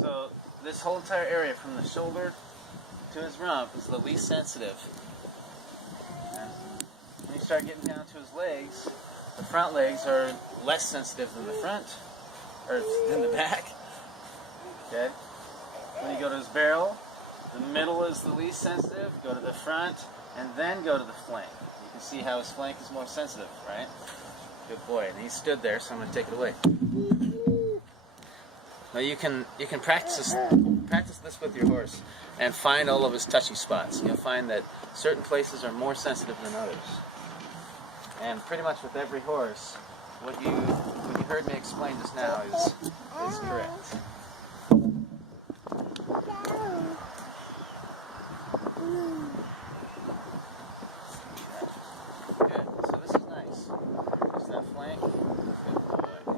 So this whole entire area from the shoulder to his rump is the least sensitive. And when you start getting down to his legs, the front legs are less sensitive than the front, or than the back. Okay? When you go to his barrel, the middle is the least sensitive, go to the front, and then go to the flank. You can see how his flank is more sensitive, right? Good boy. And he stood there, so I'm going to take it away. Now you can practice this with your horse and find all of his touchy spots. You'll find that certain places are more sensitive than others. And pretty much with every horse, what you heard me explain just now is correct. Good. So this is nice. Just that flank. Good boy.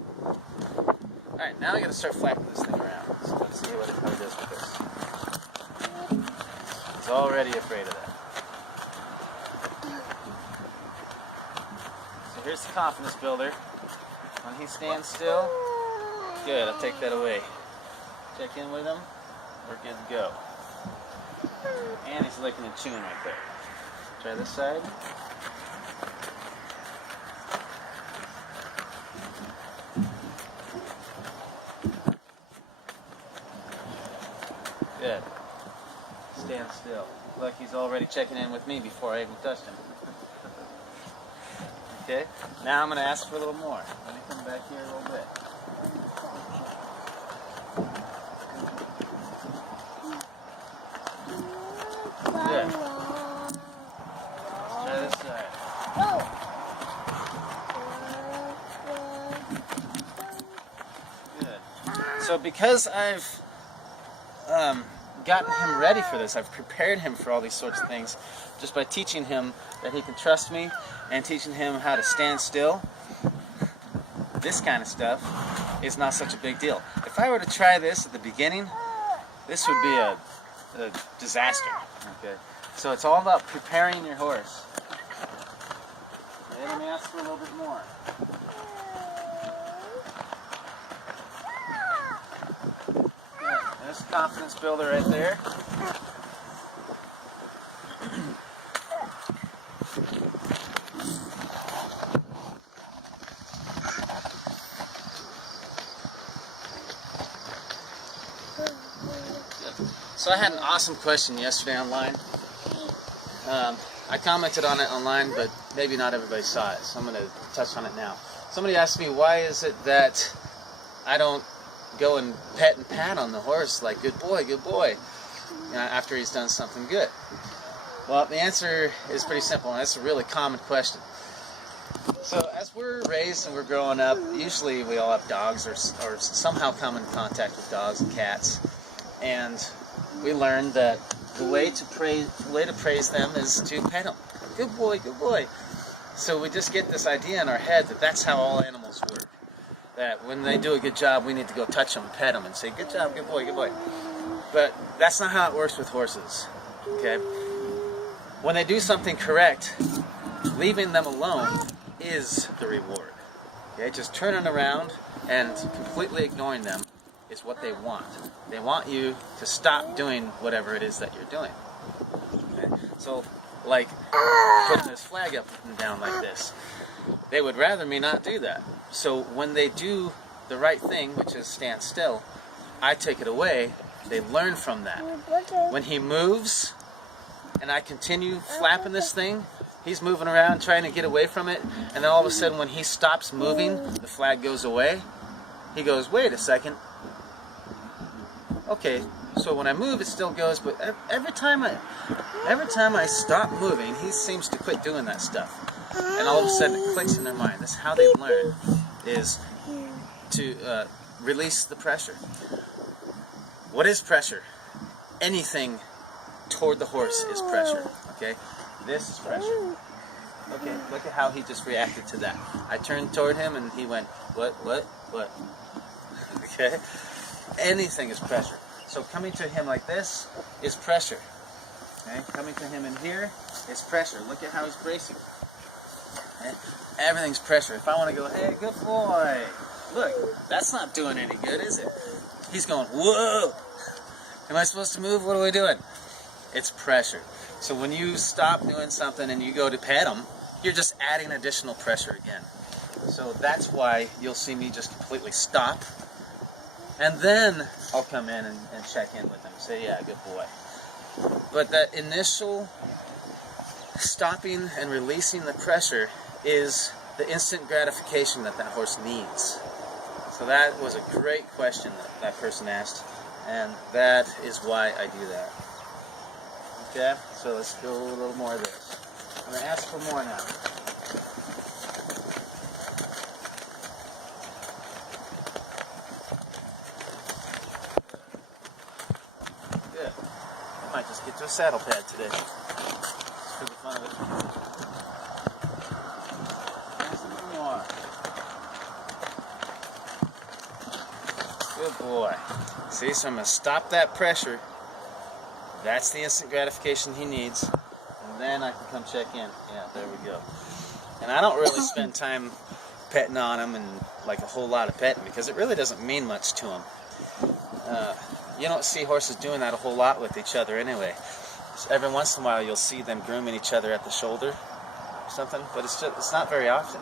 All right, now I got to start flapping this thing around. So let's see how it does with this. He's already afraid of that. So here's the confidence builder. When he stands still, good, I'll take that away. Check in with him, we're good to go. And he's licking and chewing right there. Try this side. Good. Stand still. Look, he's already checking in with me before I even touched him. Okay, now I'm going to ask for a little more. Let me come back here a little bit. Good. Let's try this side. Good. So because I've gotten him ready for this, I've prepared him for all these sorts of things just by teaching him that he can trust me and teaching him how to stand still. This kind of stuff is not such a big deal. If I were to try this at the beginning, this would be a disaster. Okay, so it's all about preparing your horse. Okay, let me ask for a little bit more. Good. There's a confidence builder right there. So I had an awesome question yesterday online. I commented on it online, but maybe not everybody saw it, so I'm going to touch on it now. Somebody asked me, why is it that I don't go and pet and pat on the horse like, good boy, after he's done something good? Well, the answer is pretty simple, and it's a really common question. So as we're raised and we're growing up, usually we all have dogs or somehow come in contact with dogs and cats, and we learned that the way to praise them is to pet them. Good boy, good boy. So we just get this idea in our head that that's how all animals work. That when they do a good job, we need to go touch them, pet them, and say, good job, good boy, good boy. But that's not how it works with horses. Okay? When they do something correct, leaving them alone is the reward. Okay? Just turning around and completely ignoring them is what they want. They want you to stop doing whatever it is that you're doing. Okay? So, like putting this flag up and down like this, they would rather me not do that. So when they do the right thing, which is stand still, I take it away. They learn from that. When he moves and I continue flapping this thing, he's moving around trying to get away from it, and then all of a sudden when he stops moving, the flag goes away. He goes, wait a second. Okay, so when I move, it still goes, but every time I stop moving, he seems to quit doing that stuff. And all of a sudden, it clicks in their mind. That's how they learn, is to release the pressure. What is pressure? Anything toward the horse is pressure. Okay, this is pressure. Okay, look at how he just reacted to that. I turned toward him, and he went, what? Okay. Anything is pressure. So coming to him like this is pressure. Okay? Coming to him in here is pressure. Look at how he's bracing. Okay? Everything's pressure. If I want to go, hey, good boy. Look, that's not doing any good, is it? He's going, whoa! Am I supposed to move? What are we doing? It's pressure. So when you stop doing something and you go to pet him, you're just adding additional pressure again. So that's why you'll see me just completely stop. And then I'll come in and check in with him. Say, yeah, good boy. But that initial stopping and releasing the pressure is the instant gratification that horse needs. So that was a great question that person asked. And that is why I do that. Okay, so let's do a little more of this. I'm going to ask for more now. Good. I might just get to a saddle pad today. Just for the fun of it. Ask some more. Good boy. See, so I'm going to stop that pressure. That's the instant gratification he needs. And then I can come check in. Yeah, there we go. And I don't really spend time petting on him and like a whole lot of petting because it really doesn't mean much to him. You don't see horses doing that a whole lot with each other anyway. So every once in a while you'll see them grooming each other at the shoulder or something, but it's not very often.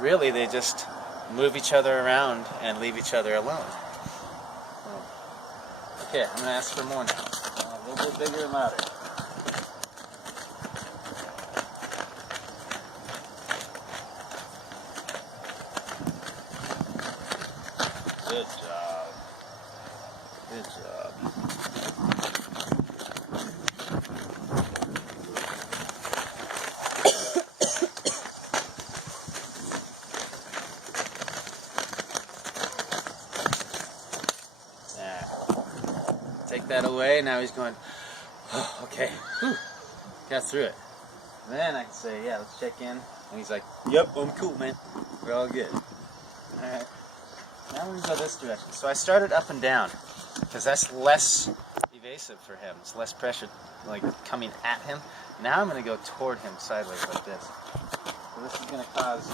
Really, they just move each other around and leave each other alone. Okay, I'm going to ask for more now. A little bit bigger and louder. Good job. Good job. Take that away. Now he's going, oh, okay. Whew. Got through it. Then I can say, yeah, let's check in. And he's like, yep, I'm cool, man. We're all good. Alright. Now we're going to go this direction. So I started up and down because that's less evasive for him. It's less pressure like coming at him. Now I'm going to go toward him sideways like this. So this is going to cause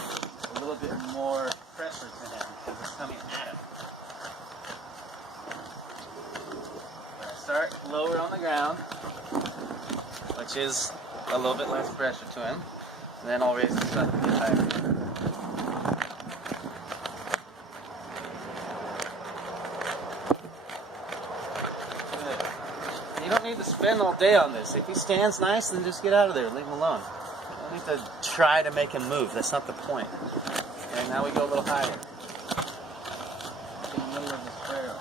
a little bit more pressure to him because it's coming at him. Start lower on the ground, which is a little bit less pressure to him, and then I'll raise this up a bit higher. Good. You don't need to spend all day on this. If he stands nice, then just get out of there and leave him alone. You don't need to try to make him move. That's not the point. Okay, now we go a little higher. In the middle of this barrel.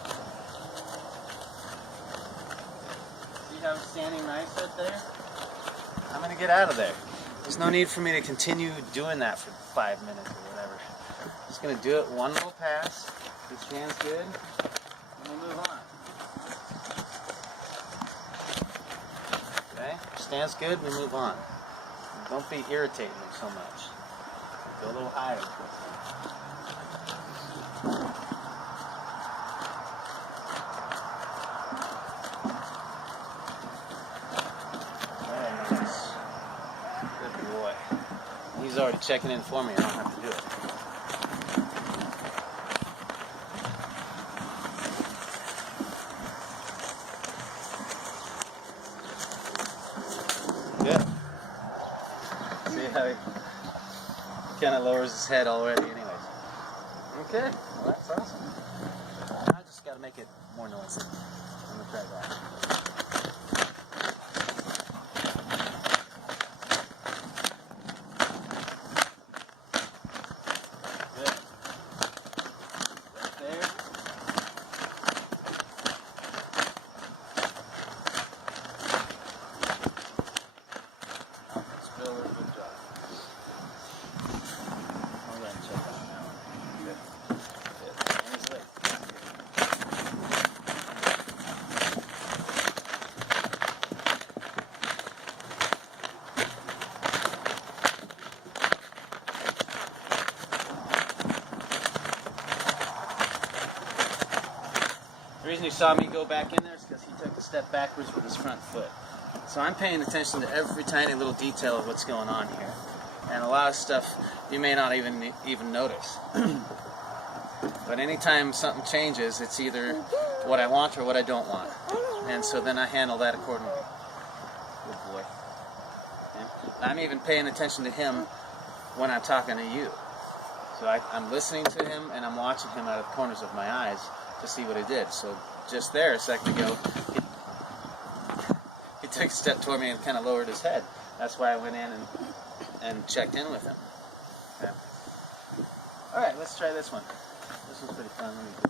I'm standing nice right there. I'm going to get out of there. There's no need for me to continue doing that for 5 minutes or whatever. I'm just going to do it one little pass. He stands good, and we move on. Okay? Stands good, we move on. Don't be irritating him so much. Go a little higher. He's already checking in for me. I don't have to do it. Good. See how he kind of lowers his head already anyways. Okay, well that's awesome. I just got to make it more noisy. I'm going to try that. The reason you saw me go back in there is because he took a step backwards with his front foot. So I'm paying attention to every tiny little detail of what's going on here. And a lot of stuff you may not even notice. But anytime something changes, it's either what I want or what I don't want. And so then I handle that accordingly. Good boy. Okay. I'm even paying attention to him when I'm talking to you. So I'm listening to him and I'm watching him out of the corners of my eyes to see what he did. So just there a second ago, he took a step toward me and kind of lowered his head. That's why I went in and checked in with him. Okay. All right, let's try this one. This one's pretty fun. Let me go.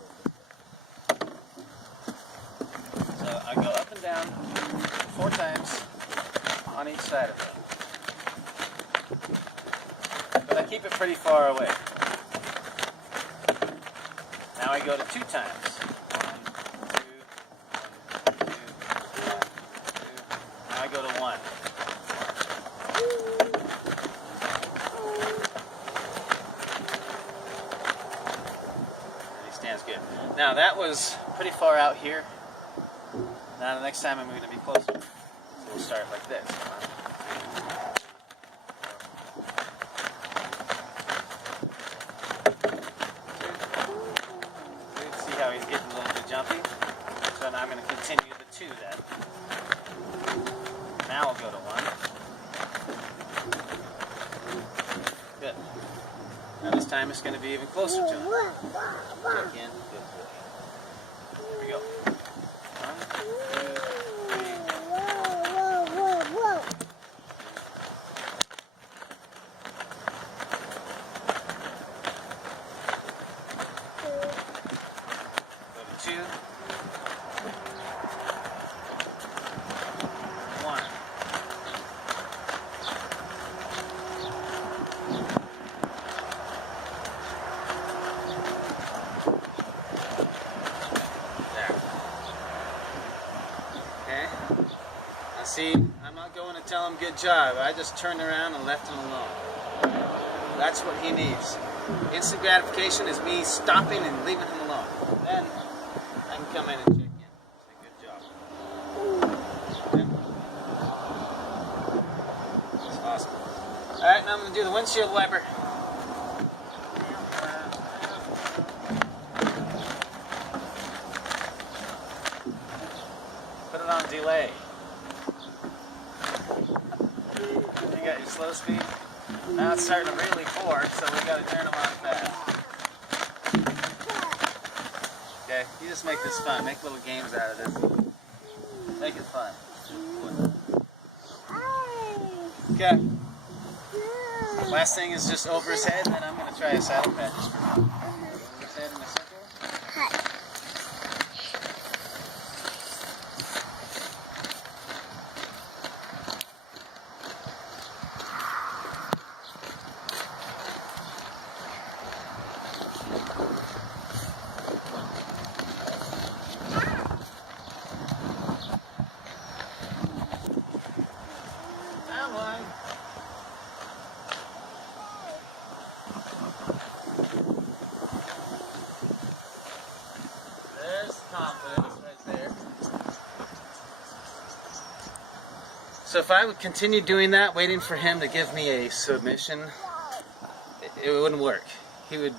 So I go up and down 4 times on each side of it. But I keep it pretty far away. Now I go to 2 times. 1, 2, 1, 2, 1, 2. Now I go to 1. And he stands good. Now that was pretty far out here. Now the next time I'm going to be closer. So we'll start like this. See how he's getting a little bit jumpy? So now I'm going to continue the 2 then. Now I'll go to 1. Good. Now this time it's going to be even closer to him. Check in. Good boy. Here we go. 1, 2, 3. Go to 2. 1. See, I'm not going to tell him good job. I just turned around and left him alone. That's what he needs. Instant gratification is me stopping and leaving him alone. Then I can come in and check in. Say good job. Okay. That's awesome. Alright, now I'm going to do the windshield wiper. Put it on delay. You got your slow speed. Now it's starting to really pour, so we got to turn them on fast. Okay, you just make this fun. Make little games out of this. Make it fun. Okay. Last thing is just over his head, and then I'm going to try a saddle pad just for fun. Over his head in a circle. So if I would continue doing that, waiting for him to give me a submission, it wouldn't work. He would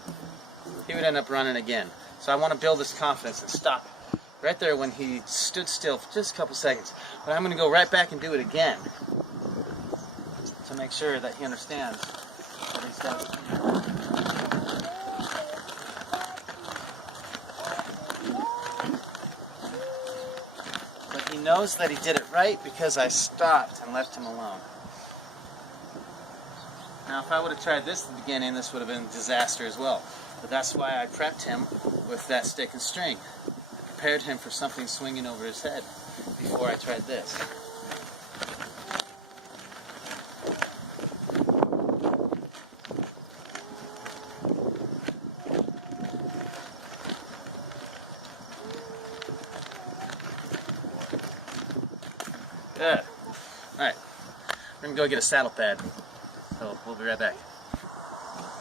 end up running again. So I want to build this confidence and stop right there when he stood still for just a couple seconds. But I'm going to go right back and do it again to make sure that he understands what he's done. He knows that he did it right because I stopped and left him alone. Now if I would have tried this at the beginning, this would have been a disaster as well. But that's why I prepped him with that stick and string. I prepared him for something swinging over his head before I tried this. Good. Alright, we're going to go get a saddle pad, so we'll be right back.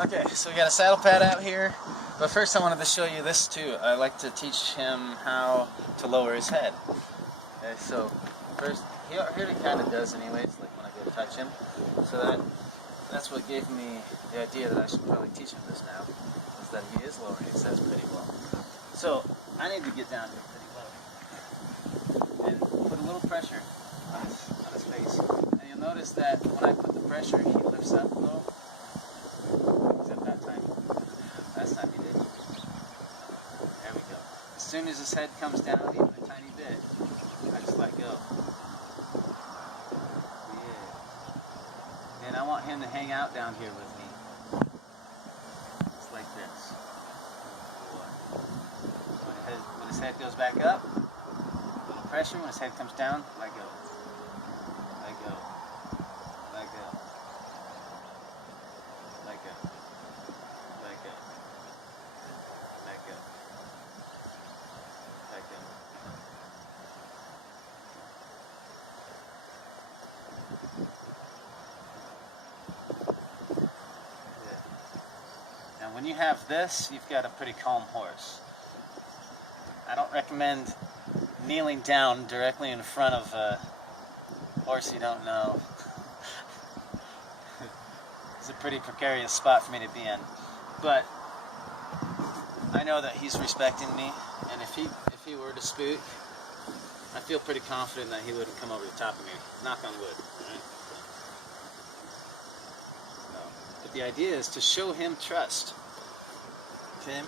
Okay, so we got a saddle pad out here, but first I wanted to show you this too. I like to teach him how to lower his head. Okay, so first, he already kind of does anyways, like when I go touch him, so that's what gave me the idea that I should probably teach him this now, is that he is lowering his head pretty well. So, I need to get down here pretty pressure on his face. And you'll notice that when I put the pressure, he lifts up a little. Except that time. Last time he did. There we go. As soon as his head comes down even a tiny bit, I just let go. Yeah. And I want him to hang out down here with me. Just like this. When his head goes back up, a little pressure. When his head comes down, let go. Let go. Let go. Let go. Let go. Let go. Let go. Good. Now when you have this, you've got a pretty calm horse. I don't recommend kneeling down directly in front of a horse you don't know. It's a pretty precarious spot for me to be in. But I know that he's respecting me, and if he were to spook, I feel pretty confident that he wouldn't come over the top of me. Knock on wood. Right? So, but the idea is to show him trust. Okay?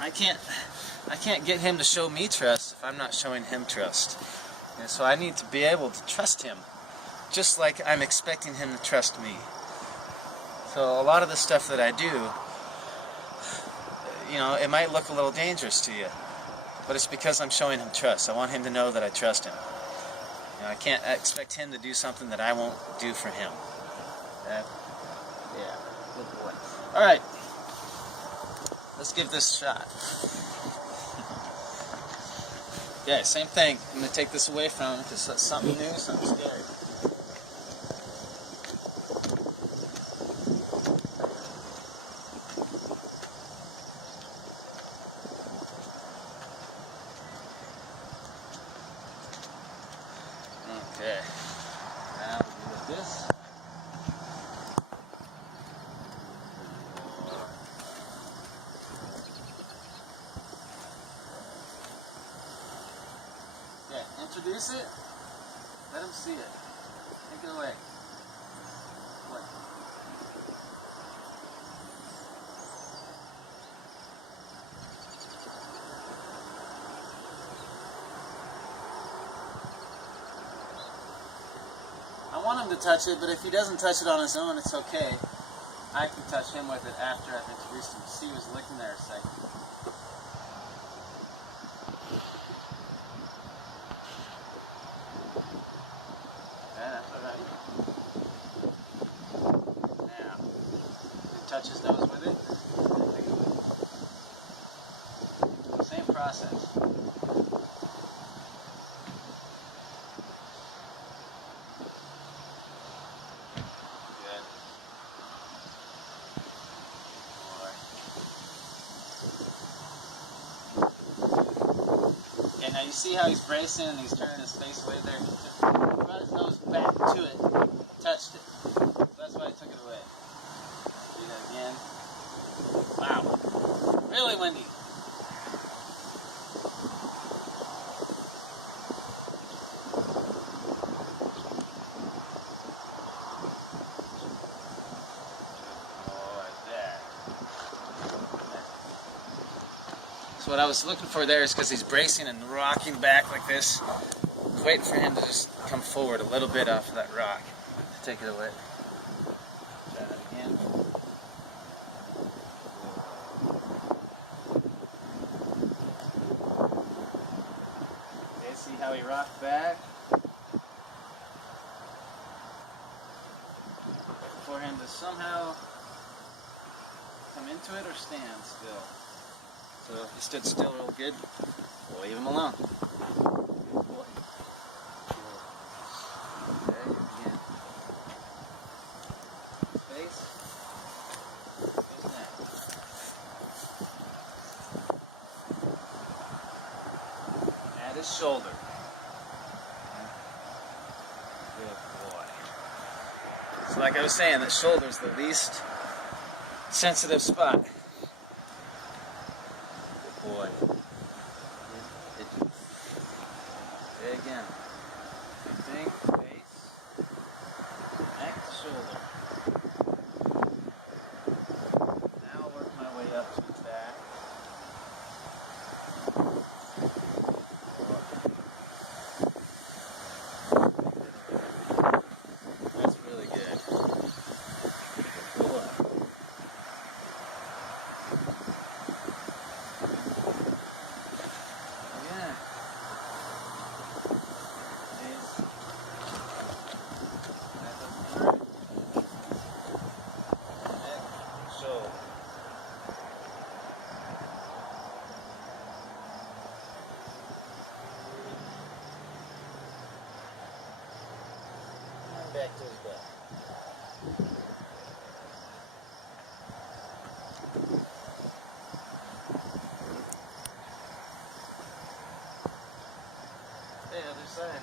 I can't get him to show me trust if I'm not showing him trust. And so I need to be able to trust him, just like I'm expecting him to trust me. So a lot of the stuff that I do, you know, it might look a little dangerous to you, but it's because I'm showing him trust. I want him to know that I trust him. You know, I can't expect him to do something that I won't do for him. Yeah, good boy. All right, let's give this a shot. Yeah, same thing. I'm going to take this away from him because that's something new, something scary. Okay. Now we'll do this. Okay, introduce it. Let him see it. Take it away. What? I want him to touch it, but if he doesn't touch it on his own, it's okay. I can touch him with it after I've introduced him. See, he was licking there a second. Touch his nose with it. Same process. Good. Okay, now you see how he's bracing and he's turning his face away there? He brought his nose back to it, touched it. That's why I took it away. Do that again. Wow. Really windy. So what I was looking for there is because he's bracing and rocking back like this. I was waiting for him to just come forward a little bit off of that rock. Take it away. Try that again. Okay, see how he rocked back? For him to somehow come into it or stand still. So he stood still real good. We'll leave him alone. Good boy. Okay, again. Face. His neck. At his shoulder. Good boy. So like I was saying, that shoulder is the least sensitive spot. Boy. Okay, again. back to his butt. Hey, other side.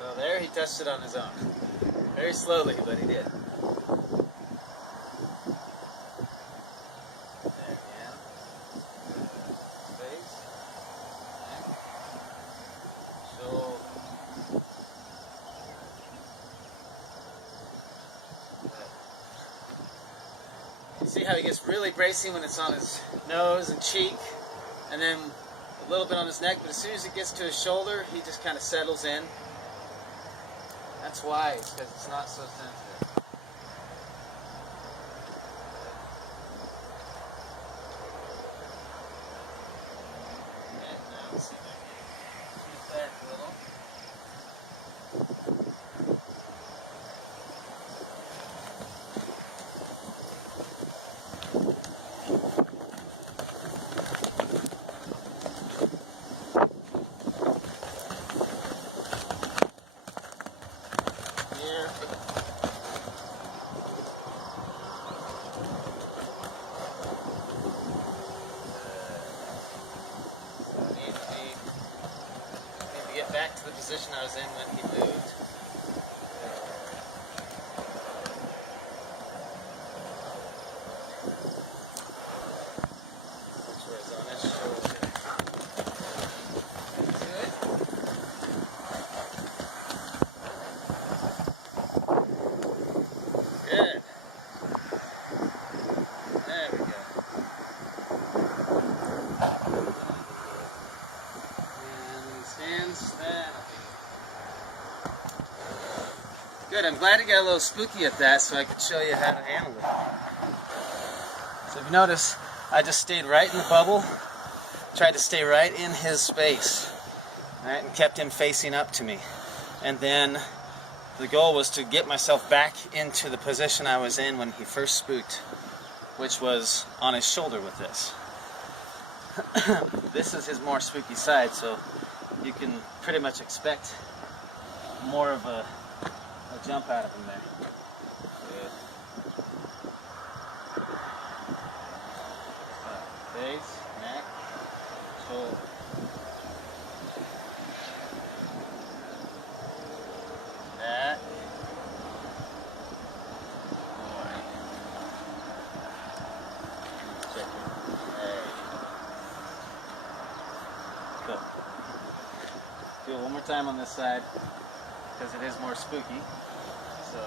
Well, there he touched it on his own. Very slowly, but he did. There again. Face. Neck. Shoulder. You see how he gets really bracing when it's on his nose and cheek, and then a little bit on his neck, but as soon as it gets to his shoulder, he just kind of settles in. That's why, it's because it's not so sensitive. Okay, now let's see if I can move back a little. Here. Need to get back to the position I was in when he moved. Which was on his shoulder. Good. Good. There we go. And his hands down. Good, I'm glad it got a little spooky at that so I could show you how to handle it. So if you notice, I just stayed right in the bubble, tried to stay right in his space, right, and kept him facing up to me. And then the goal was to get myself back into the position I was in when he first spooked, which was on his shoulder with this. This is his more spooky side, so you can pretty much expect more of a jump out of him there. Good. Face, neck, shoulder. Back. Forward. Check it. There you go. Good. Do it one more time on this side, because it is more spooky. So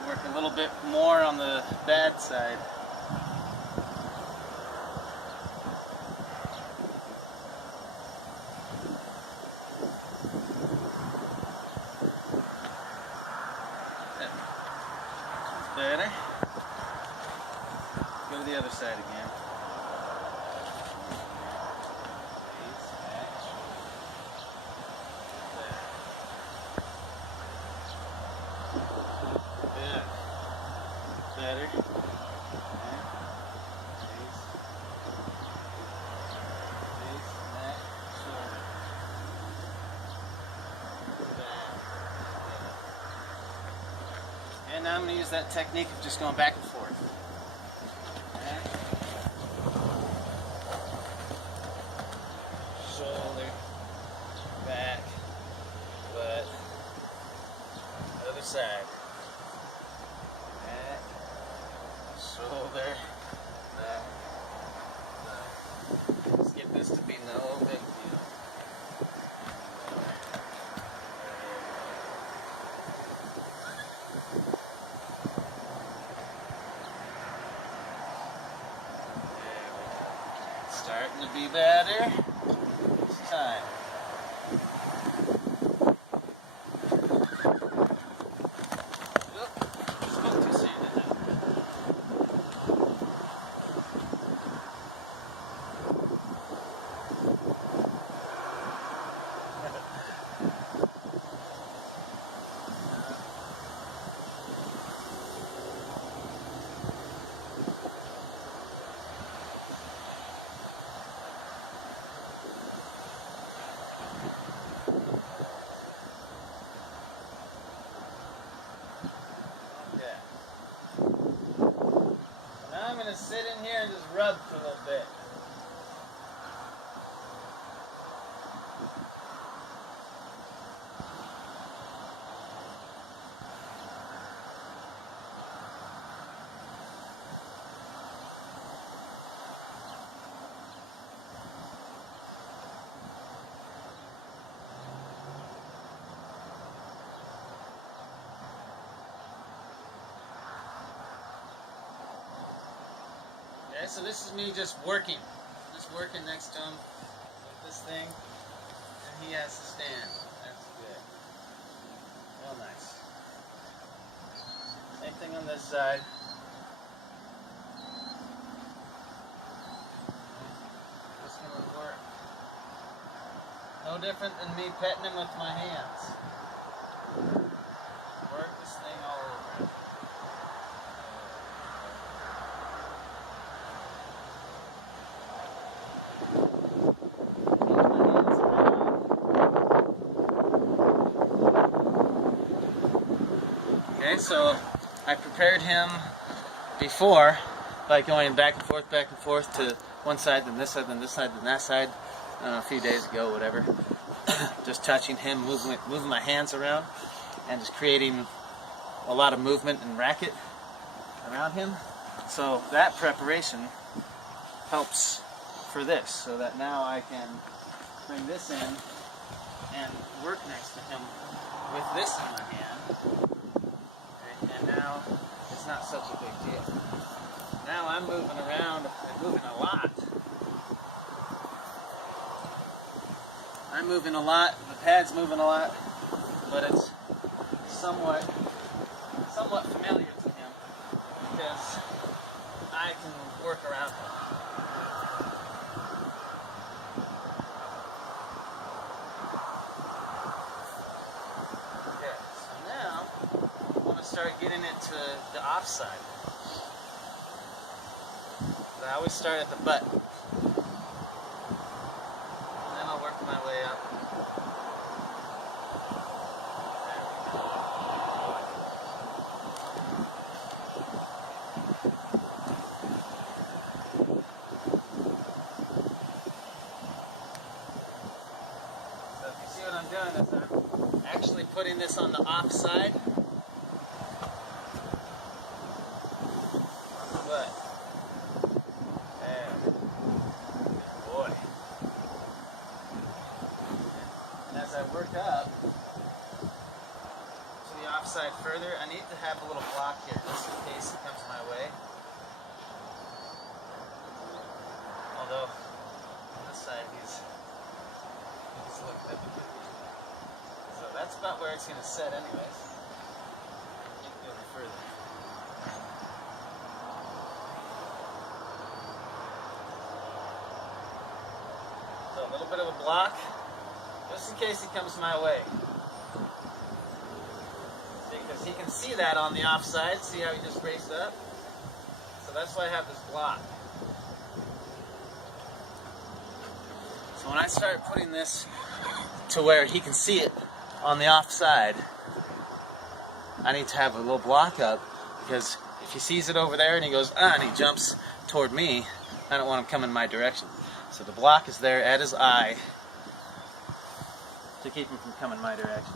we'll work a little bit more on the bad side. Better. Go to the other side again. Good. Better. Face, neck, shoulder. And now I'm going to use that technique of just going back and forth. Back. Shoulder. Back. Butt. Other side. Back. Shoulder. Back. Butt. Let's get this to be no big deal. Starting to be better. It's time. Okay, so this is me just working next to him with this thing, and he has to stand. That's good. Real nice. Same thing on this side. This one would work. No different than me petting him with my hands. Work this thing all over. Okay, so I prepared him before by going back and forth to one side, then this side, then this side, then that side. I don't know, a few days ago, whatever. Just touching him, moving my hands around, and just creating a lot of movement and racket around him. So that preparation helps for this, so that now I can bring this in and work next to him with this in my hand. Okay? And now it's not such a big deal. Now I'm moving around and moving a lot. I'm moving a lot, the pad's moving a lot, but it's somewhat familiar to him because I can work around him. Okay, so now I want to start getting into the offside. So I always start at the butt. Work my way up. So if you see what I'm doing is I'm actually putting this on the offside. On the butt. There. Good boy. As I work up to the offside further, I need to have a little block here just in case it comes my way. Although on this side he's looked up at me. So that's about where it's going to set anyways. Can't go any further. So a little bit of a block. Just in case he comes my way. Because he can see that on the offside. See how he just raced up? So that's why I have this block. So when I start putting this to where he can see it on the offside, I need to have a little block up, because if he sees it over there and he goes, and he jumps toward me, I don't want him coming my direction. So the block is there at his eye to keep him from coming my direction.